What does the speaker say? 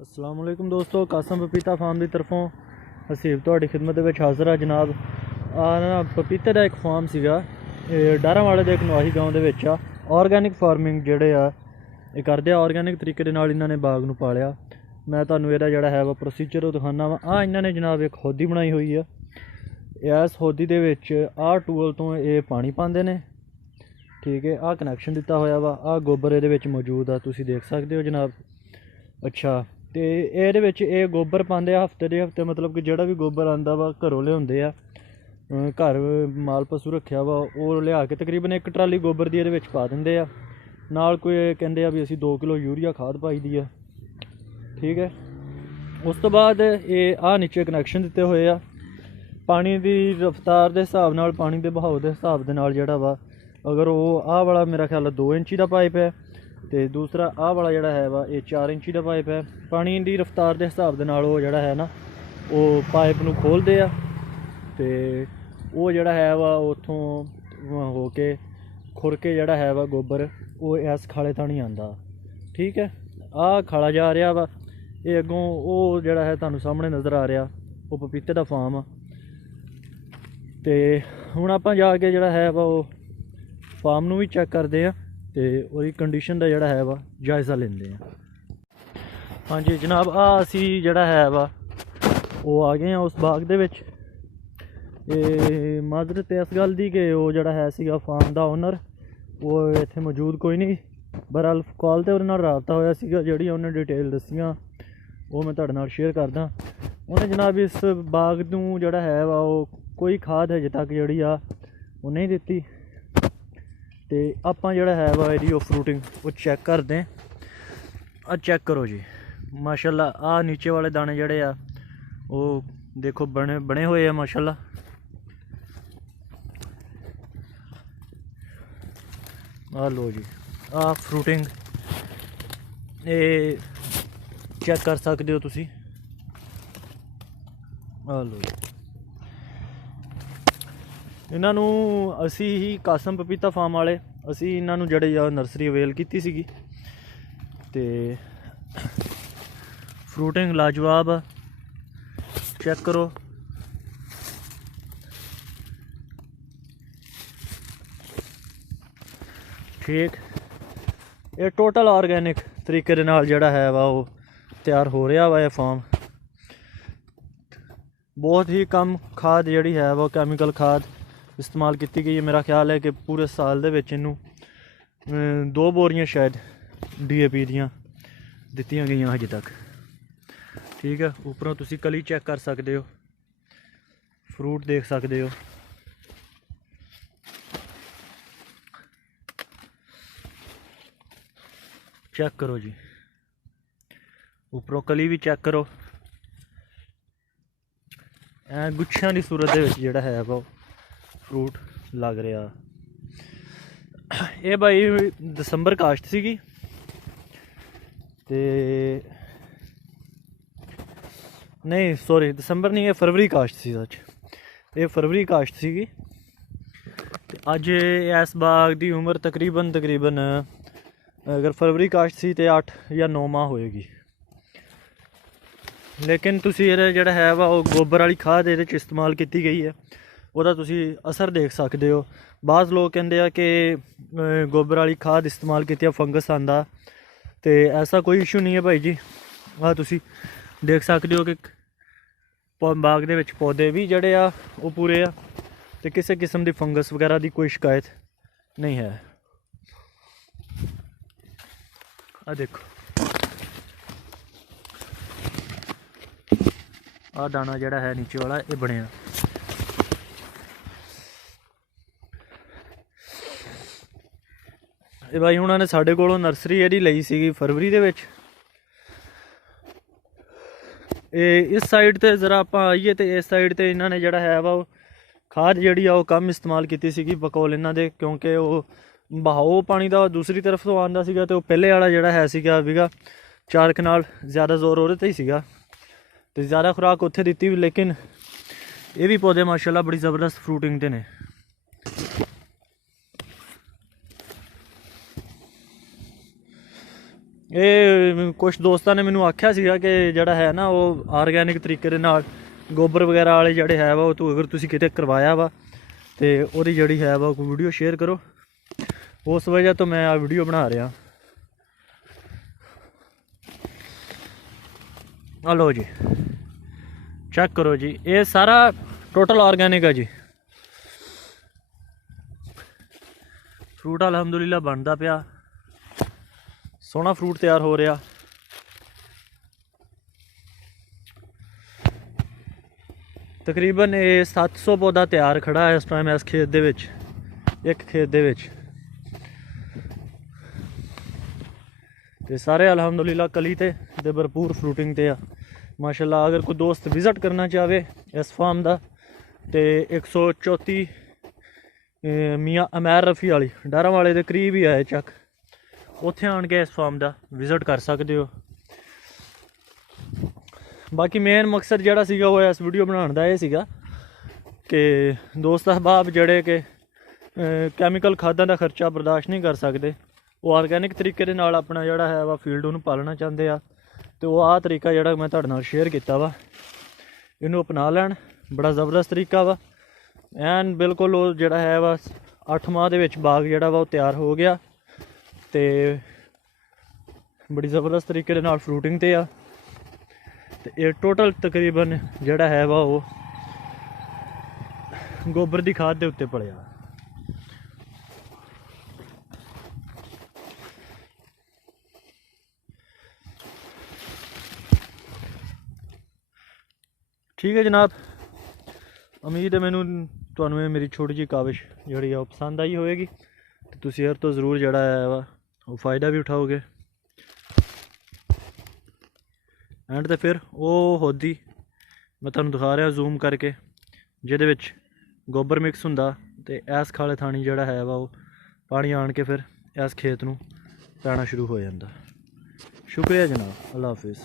अस्सलाम वालेकुम दोस्तों, कासम पपीता फार्म की तरफों हसीब ਤੁਹਾਡੀ ਖਿਦਮਤ ਵਿੱਚ ਹਾਜ਼ਰ ਆ ਜਨਾਬ। ਨਾ ਪਪੀਤੇ ਦਾ ਇੱਕ ਫਾਰਮ ਸੀਗਾ, ਇਹ ਡਾਰਾਂਵਾਲੇ ਦੇ ਇੱਕ ਨਵਾਹੀ ਗਾਉਂ ਦੇ ਵਿੱਚ ਆ। ਆਰਗੈਨਿਕ ਫਾਰਮਿੰਗ ਜਿਹੜੇ ਆ ਇਹ ਕਰਦੇ ਆ, ਆਰਗੈਨਿਕ ਤਰੀਕੇ ਦੇ ਨਾਲ ਇਹਨਾਂ ਨੇ ਬਾਗ ਨੂੰ ਪਾਲਿਆ। ਮੈਂ ਤੁਹਾਨੂੰ ਇਹਦਾ ਜਿਹੜਾ ਹੈ ਵਾ ਪ੍ਰੋਸੀਜਰ ਉਹ ਦਿਖਾਉਂਦਾ ਵਾ। ਇਹਨਾਂ ਨੇ ਜਨਾਬ ਇੱਕ ਹੋਦੀ ਬਣਾਈ ਹੋਈ ਆ। ਇਸ ਹੋਦੀ ਦੇ ਵਿੱਚ ਆਹ ਟੂਲ ਤੋਂ ਇਹ ਪਾਣੀ ਪਾਉਂਦੇ ਨੇ, ਠੀਕ ਹੈ। ਆਹ ਕਨੈਕਸ਼ਨ ਦਿੱਤਾ ਹੋਇਆ ਵਾ। ਆਹ ਗੋਬਰ ਇਹਦੇ ਵਿੱਚ ਮੌਜੂਦ ਆ, ਤੁਸੀਂ ਦੇਖ ਸਕਦੇ ਹੋ ਜਨਾਬ। ਅੱਛਾ, ਤੇ ਇਹਦੇ ਵਿੱਚ ਇਹ ਗੋਬਰ ਪਾਉਂਦੇ ਆ ਹਫਤੇ ਦੇ ਹਫਤੇ, ਮਤਲਬ ਕਿ ਜਿਹੜਾ ਵੀ ਗੋਬਰ ਆਉਂਦਾ ਵਾ ਘਰੋਂ ਲਿਆਉਂਦੇ ਆ। ਘਰ ਮਾਲ ਪਸ਼ੂ ਰੱਖਿਆ ਵਾ, ਉਹ ਲਿਆ ਕੇ ਤਕਰੀਬਨ ਇੱਕ ਟਰਾਲੀ ਗੋਬਰ ਦੀ ਇਹਦੇ ਵਿੱਚ ਪਾ ਦਿੰਦੇ ਆ। ਨਾਲ ਕੋਈ ਕਹਿੰਦੇ ਆ ਵੀ ਅਸੀਂ 2 ਕਿਲੋ ਯੂਰੀਆ ਖਾਦ ਪਾਈ ਦੀ ਆ, ਠੀਕ ਹੈ। ਉਸ ਤੋਂ ਬਾਅਦ ਇਹ ਆਹ ਨੀਚੇ ਕਨੈਕਸ਼ਨ ਦਿੱਤੇ ਹੋਏ ਆ। ਪਾਣੀ ਦੀ ਰਫਤਾਰ ਦੇ ਹਿਸਾਬ ਨਾਲ, ਪਾਣੀ ਦੇ ਬਹਾਓ ਦੇ ਹਿਸਾਬ ਦੇ ਨਾਲ ਜਿਹੜਾ ਵਾ, ਅਗਰ ਉਹ ਆਹ ਵਾਲਾ ਮੇਰਾ ਖਿਆਲ 2 ਇੰਚੀ ਦਾ ਪਾਈਪ ਹੈ ਅਤੇ ਦੂਸਰਾ ਆਹ ਵਾਲਾ ਜਿਹੜਾ ਹੈ ਵਾ ਇਹ 4 ਇੰਚੀ ਦਾ ਪਾਈਪ ਹੈ। ਪਾਣੀ ਦੀ ਰਫਤਾਰ ਦੇ ਹਿਸਾਬ ਦੇ ਨਾਲ ਉਹ ਜਿਹੜਾ ਹੈ ਨਾ, ਉਹ ਪਾਈਪ ਨੂੰ ਖੋਲ੍ਹਦੇ ਆ ਅਤੇ ਉਹ ਜਿਹੜਾ ਹੈ ਵਾ ਉੱਥੋਂ ਹੋ ਕੇ ਖੁਰ ਕੇ ਜਿਹੜਾ ਹੈ ਵਾ ਗੋਬਰ ਉਹ ਇਸ ਖਾਲੇ ਥਾਣੀ ਆਉਂਦਾ, ਠੀਕ ਹੈ। ਆਹ ਖਾਲਾ ਜਾ ਰਿਹਾ ਵਾ, ਇਹ ਅੱਗੋਂ ਉਹ ਜਿਹੜਾ ਹੈ ਤੁਹਾਨੂੰ ਸਾਹਮਣੇ ਨਜ਼ਰ ਆ ਰਿਹਾ, ਉਹ ਪਪੀਤੇ ਦਾ ਫਾਰਮ ਆ। ਅਤੇ ਹੁਣ ਆਪਾਂ ਜਾ ਕੇ ਜਿਹੜਾ ਹੈ ਵਾ ਉਹ ਫਾਰਮ ਨੂੰ ਵੀ ਚੈੱਕ ਕਰਦੇ ਹਾਂ ਅਤੇ ਉਹਦੀ ਕੰਡੀਸ਼ਨ ਦਾ ਜਿਹੜਾ ਹੈ ਵਾ ਜਾਇਜ਼ਾ ਲੈਂਦੇ ਹਾਂ। ਹਾਂਜੀ ਜਨਾਬ, ਅਸੀਂ ਜਿਹੜਾ ਹੈ ਵਾ ਉਹ ਆ ਗਏ ਹਾਂ ਉਸ ਬਾਗ ਦੇ ਵਿੱਚ। ਇਹ ਮਾਜ਼ਰਤ ਇਸ ਗੱਲ ਦੀ ਕਿ ਉਹ ਜਿਹੜਾ ਹੈ ਸੀਗਾ ਫਾਰਮ ਦਾ ਓਨਰ, ਉਹ ਇੱਥੇ ਮੌਜੂਦ ਕੋਈ ਨਹੀਂ। ਬਹਰਹਾਲ ਕਾਲ 'ਤੇ ਉਹਦੇ ਨਾਲ ਰਾਬਤਾ ਹੋਇਆ ਸੀਗਾ, ਜਿਹੜੀਆਂ ਉਹਨੇ ਡਿਟੇਲ ਦੱਸੀਆਂ ਉਹ ਮੈਂ ਤੁਹਾਡੇ ਨਾਲ ਸ਼ੇਅਰ ਕਰਦਾ। ਉਹਨੇ ਜਨਾਬ ਇਸ ਬਾਗ ਨੂੰ ਜਿਹੜਾ ਹੈ ਵਾ ਉਹ ਕੋਈ ਖਾਦ ਹਜੇ ਤੱਕ ਜਿਹੜੀ ਆ ਉਹ ਨਹੀਂ ਦਿੱਤੀ। ਅਤੇ ਆਪਾਂ ਜਿਹੜਾ ਹੈ ਵਾ ਇਹਦੀ ਉਹ ਫਰੂਟਿੰਗ ਉਹ ਚੈੱਕ ਕਰਦੇ। ਆਹ ਚੈੱਕ ਕਰੋ ਜੀ, ਮਾਸ਼ਾਅੱਲਾ। ਆਹ ਨੀਚੇ ਵਾਲੇ ਦਾਣੇ ਜਿਹੜੇ ਆ ਉਹ ਦੇਖੋ ਬਣੇ ਹੋਏ ਆ ਮਾਸ਼ਾਅੱਲਾ। ਆਹ ਲਓ ਜੀ, ਆਹ ਫਰੂਟਿੰਗ ਇਹ ਚੈੱਕ ਕਰ ਸਕਦੇ ਹੋ ਤੁਸੀਂ। ਆਹ ਲਓ ਜੀ, ਇਹਨਾਂ ਨੂੰ ਅਸੀਂ ਹੀ ਕਾਸਮ ਪਪੀਤਾ ਫਾਰਮ ਵਾਲੇ, ਅਸੀਂ ਇਹਨਾਂ ਨੂੰ ਜਿਹੜੇ ਆ ਨਰਸਰੀ ਅਵੇਲ ਕੀਤੀ ਸੀਗੀ। ਅਤੇ ਫਰੂਟਿੰਗ ਲਾਜਵਾਬ ਆ, ਚੈੱਕ ਕਰੋ। ਠੀਕ, ਇਹ ਟੋਟਲ ਆਰਗੈਨਿਕ ਤਰੀਕੇ ਦੇ ਨਾਲ ਜਿਹੜਾ ਹੈ ਵਾ ਉਹ ਤਿਆਰ ਹੋ ਰਿਹਾ ਵਾ ਇਹ ਫਾਰਮ। ਬਹੁਤ ਹੀ ਕਮ ਖਾਦ ਜਿਹੜੀ ਹੈ ਵਾ ਕੈਮੀਕਲ ਖਾਦ ਇਸਤੇਮਾਲ ਕੀਤੀ ਗਈ ਹੈ। ਮੇਰਾ ਖਿਆਲ ਹੈ ਕਿ ਪੂਰੇ ਸਾਲ ਦੇ ਵਿੱਚ ਇਹਨੂੰ 2 ਬੋਰੀਆਂ ਸ਼ਾਇਦ DAP ਦੀਆਂ ਦਿੱਤੀਆਂ ਗਈਆਂ ਹਜੇ ਤੱਕ, ਠੀਕ ਹੈ। ਉੱਪਰੋਂ ਤੁਸੀਂ ਕਲੀ ਚੈੱਕ ਕਰ ਸਕਦੇ ਹੋ, ਫਰੂਟ ਦੇਖ ਸਕਦੇ ਹੋ। ਚੈੱਕ ਕਰੋ ਜੀ, ਉੱਪਰੋਂ ਕਲੀ ਵੀ ਚੈੱਕ ਕਰੋ। ਗੁੱਛਿਆਂ ਦੀ ਸੂਰਤ ਦੇ ਵਿੱਚ ਜਿਹੜਾ ਹੈ ਵਾ ਫਰੂਟ ਲੱਗ ਰਿਹਾ। ਇਹ ਬਾਈ ਦਸੰਬਰ ਕਾਸ਼ਤ ਸੀਗੀ, ਅਤੇ ਨਹੀਂ ਸੋਰੀ ਦਸੰਬਰ ਨਹੀਂ, ਇਹ ਫਰਵਰੀ ਕਾਸ਼ਤ ਸੀ ਸੱਚ। ਇਹ ਫਰਵਰੀ ਕਾਸ਼ਤ ਸੀਗੀ। ਅਤੇ ਅੱਜ ਇਸ ਬਾਗ ਦੀ ਉਮਰ ਤਕਰੀਬਨ ਅਗਰ ਫਰਵਰੀ ਕਾਸ਼ਤ ਸੀ ਤਾਂ 8 ਜਾਂ 9 ਮਾਹ ਹੋਏਗੀ। ਲੇਕਿਨ ਤੁਸੀਂ ਇਹਦਾ ਜਿਹੜਾ ਹੈ ਵਾ ਉਹ ਗੋਬਰ ਵਾਲੀ ਖਾਦ ਇਹਦੇ 'ਚ ਇਸਤੇਮਾਲ ਕੀਤੀ ਗਈ ਹੈ, ਉਹਦਾ ਤੁਸੀਂ ਅਸਰ ਦੇਖ ਸਕਦੇ ਹੋ। ਬਾਜ਼ ਲੋਕ ਕਹਿੰਦੇ ਆ ਕਿ ਗੋਬਰ ਵਾਲੀ ਖਾਦ ਇਸਤੇਮਾਲ ਕੀਤੀ ਆ ਫੰਗਸ ਆਉਂਦਾ, ਅਤੇ ਐਸਾ ਕੋਈ ਇਸ਼ੂ ਨਹੀਂ ਹੈ ਭਾਈ ਜੀ। ਆਹ ਤੁਸੀਂ ਦੇਖ ਸਕਦੇ ਹੋ ਕਿ ਬਾਗ ਦੇ ਵਿੱਚ ਪੌਦੇ ਵੀ ਜਿਹੜੇ ਆ ਉਹ ਪੂਰੇ ਆ, ਅਤੇ ਕਿਸੇ ਕਿਸਮ ਦੀ ਫੰਗਸ ਵਗੈਰਾ ਦੀ ਕੋਈ ਸ਼ਿਕਾਇਤ ਨਹੀਂ ਹੈ। ਆਹ ਦੇਖੋ, ਆਹ ਦਾਣਾ ਜਿਹੜਾ ਹੈ ਨੀਚੇ ਵਾਲਾ ਇਹ ਬਣਿਆ। ਇਹ ਬਾਈ ਉਹਨਾਂ ਨੇ ਸਾਡੇ ਕੋਲੋਂ ਨਰਸਰੀ ਇਹਦੀ ਲਈ ਸੀਗੀ ਫਰਵਰੀ ਦੇ ਵਿੱਚ। ਇਹ ਇਸ ਸਾਈਡ 'ਤੇ ਜ਼ਰਾ ਆਪਾਂ ਆਈਏ ਤਾਂ ਇਸ ਸਾਈਡ 'ਤੇ ਇਹਨਾਂ ਨੇ ਜਿਹੜਾ ਹੈ ਵਾ ਉਹ ਖਾਦ ਜਿਹੜੀ ਆ ਉਹ ਕਮ ਇਸਤੇਮਾਲ ਕੀਤੀ ਸੀਗੀ ਬਕੌਲ ਇਹਨਾਂ ਦੇ, ਕਿਉਂਕਿ ਉਹ ਬਹਾਓ ਪਾਣੀ ਦਾ ਦੂਸਰੀ ਤਰਫ ਤੋਂ ਆਉਂਦਾ ਸੀਗਾ, ਅਤੇ ਉਹ ਪਹਿਲੇ ਵਾਲਾ ਜਿਹੜਾ ਹੈ ਸੀਗਾ ਵੀਗਾ 4 ਕਨਾਲ ਜ਼ਿਆਦਾ ਜ਼ੋਰ ਉਹਦੇ 'ਤੇ ਹੀ ਸੀਗਾ, ਅਤੇ ਜ਼ਿਆਦਾ ਖੁਰਾਕ ਉੱਥੇ ਦਿੱਤੀ ਵੀ। ਲੇਕਿਨ ਇਹ ਵੀ ਪੌਦੇ ਮਾਸ਼ਾਅੱਲਾ ਬੜੀ ਜ਼ਬਰਦਸਤ ਫਰੂਟਿੰਗ 'ਤੇ ਨੇ। ਇਹ ਕੁਛ ਦੋਸਤਾਂ ਨੇ ਮੈਨੂੰ ਆਖਿਆ ਸੀਗਾ ਕਿ ਜਿਹੜਾ ਹੈ ਨਾ ਉਹ ਆਰਗੈਨਿਕ ਤਰੀਕੇ ਦੇ ਨਾਲ ਗੋਬਰ ਵਗੈਰਾ ਵਾਲੇ ਜਿਹੜੇ ਹੈ ਵਾ ਉਹ ਤੋਂ ਅਗਰ ਤੁਸੀਂ ਕਿਤੇ ਕਰਵਾਇਆ ਵਾ ਤੇ ਉਹਦੀ ਜਿਹੜੀ ਹੈ ਵਾ ਕੋਈ ਵੀਡੀਓ ਸ਼ੇਅਰ ਕਰੋ। ਉਸ ਵਜ੍ਹਾ ਤੋਂ ਮੈਂ ਆ ਵੀਡੀਓ ਬਣਾ ਰਿਹਾ। ਆ ਲਓ ਜੀ, ਚੈੱਕ ਕਰੋ ਜੀ, ਇਹ ਸਾਰਾ ਟੋਟਲ ਆਰਗੈਨਿਕ ਹੈ ਜੀ। ਫਰੂਟ ਅਲਹਮਦੁਲਿਲਾ ਬਣਦਾ ਪਿਆ, ਸੋਹਣਾ ਫਰੂਟ ਤਿਆਰ ਹੋ ਰਿਹਾ। ਤਕਰੀਬਨ ਇਹ 700 ਪੌਦਾ ਤਿਆਰ ਖੜਾ ਹੈ ਇਸ ਟਾਈਮ ਇਸ ਖੇਤ ਦੇ ਵਿੱਚ, ਇੱਕ ਖੇਤ ਦੇ ਵਿੱਚ। ਤੇ ਸਾਰੇ ਅਲਹਮਦੁਲਿਲਾ ਕਲੀ ਤੇ ਭਰਪੂਰ ਫਰੂਟਿੰਗ ਤੇ ਆ ਮਾਸ਼ਾਅੱਲਾ। ਅਗਰ ਕੋਈ ਦੋਸਤ ਵਿਜ਼ਿਟ ਕਰਨਾ ਚਾਹਵੇ ਇਸ ਫਾਰਮ ਦਾ ਤੇ 134 ਮੀਆਂ ਅਮੈਰ ਰਫੀ ਵਾਲੀ ਡਾਰਾਂ ਵਾਲੇ ਦੇ ਕਰੀਬ ਹੀ ਆਏ ਚੱਕ, ਉੱਥੇ ਆਣ ਕੇ ਇਸ ਫਾਰਮ ਦਾ ਵਿਜ਼ਿਟ ਕਰ ਸਕਦੇ ਹੋ। ਬਾਕੀ ਮੇਨ ਮਕਸਦ ਜਿਹੜਾ ਸੀਗਾ ਉਹ ਇਸ ਵੀਡੀਓ ਬਣਾਉਣ ਦਾ ਇਹ ਸੀਗਾ ਕਿ ਦੋਸਤ ਅਹਿਬਾਬ ਜਿਹੜੇ ਕਿ ਕੈਮੀਕਲ ਖਾਦਾਂ ਦਾ ਖਰਚਾ ਬਰਦਾਸ਼ਤ ਨਹੀਂ ਕਰ ਸਕਦੇ, ਉਹ ਆਰਗੈਨਿਕ ਤਰੀਕੇ ਦੇ ਨਾਲ ਆਪਣਾ ਜਿਹੜਾ ਹੈ ਵਾ ਫੀਲਡ ਉਹਨੂੰ ਪਾਲਣਾ ਚਾਹੁੰਦੇ ਆ, ਤੇ ਉਹ ਆਹ ਤਰੀਕਾ ਜਿਹੜਾ ਮੈਂ ਤੁਹਾਡੇ ਨਾਲ ਸ਼ੇਅਰ ਕੀਤਾ ਵਾ ਇਹਨੂੰ ਅਪਣਾ ਲੈਣ। ਬੜਾ ਜ਼ਬਰਦਸਤ ਤਰੀਕਾ ਵਾ ਐਨ ਬਿਲਕੁਲ। ਉਹ ਜਿਹੜਾ ਹੈ ਵਾ 8 ਮਾਹ ਦੇ ਵਿੱਚ ਬਾਗ ਜਿਹੜਾ ਵਾ ਉਹ ਤਿਆਰ ਹੋ ਗਿਆ ਤੇ ਬੜੀ ਜ਼ਬਰਦਸਤ ਤਰੀਕੇ ਦੇ ਨਾਲ ਫਰੂਟਿੰਗ ਤੇ ਆ। ਤੇ ਇਹ ਟੋਟਲ ਤਕਰੀਬਨ ਜਿਹੜਾ ਹੈ ਵਾ ਉਹ ਗੋਬਰ ਦੀ ਖਾਦ ਦੇ ਉੱਤੇ ਪਲਿਆ। ਠੀਕ ਹੈ ਜਨਾਬ, ਉਮੀਦ ਹੈ ਮੈਨੂੰ ਤੁਹਾਨੂੰ ਇਹ ਮੇਰੀ ਛੋਟੀ ਜਿਹੀ ਕਾਵਿਸ਼ ਜਿਹੜੀ ਆ ਉਹ ਪਸੰਦ ਆਈ ਹੋਵੇਗੀ ਤੇ ਤੁਸੀਂ ਇਹ ਤੋਂ ਜ਼ਰੂਰ ਜਿਹੜਾ ਹੈ ਵਾ ਉਹ फ़ायदा ਵੀ ਉਠਾਓਗੇ। ਐਂਡ ਤੇ ਫਿਰ ਉਹ ਹੋਦੀ ਮੈਂ ਤੁਹਾਨੂੰ ਦਿਖਾ ਰਿਹਾ ਜ਼ੂਮ ਕਰਕੇ, ਜਿਹਦੇ ਵਿੱਚ ਗੋਬਰ ਮਿਕਸ ਹੁੰਦਾ ਤੇ ਇਸ ਖਾਲੇ ਥਾਣੀ ਜਿਹੜਾ ਹੈ ਵਾ ਉਹ ਪਾਣੀ ਆਣ ਕੇ ਫਿਰ ਇਸ ਖੇਤ ਨੂੰ ਪੈਣਾ ਸ਼ੁਰੂ ਹੋ ਜਾਂਦਾ। ਸ਼ੁਕਰੀਆ ਜਨਾਬ, ਅੱਲਾ ਹਾਫਿਜ਼।